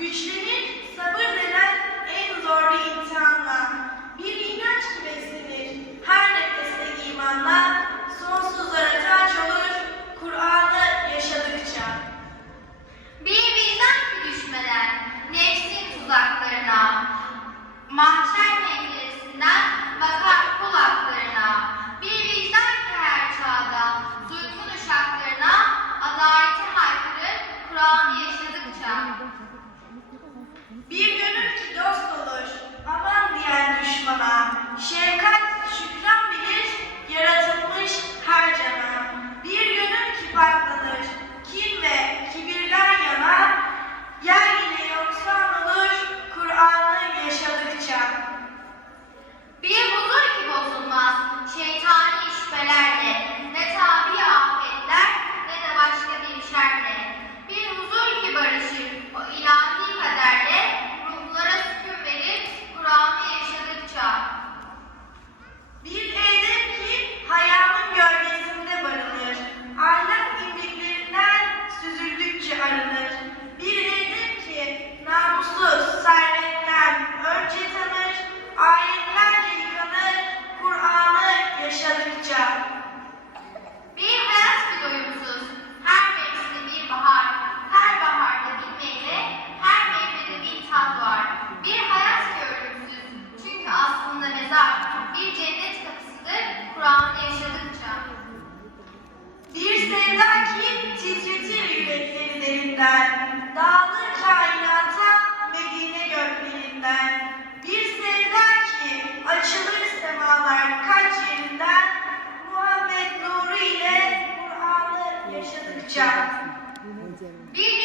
Güçlenir mezar, bir cennet kapısıdır Kur'an'ı yaşadıkça. Bir sevda ki titretir yürekleri derinden, dağılır kainata Medine göklerinden. Bir sevda ki açılır semalar kaç yerinden, Muhammed nuru ile Kur'an'ı yaşadıkça. Bir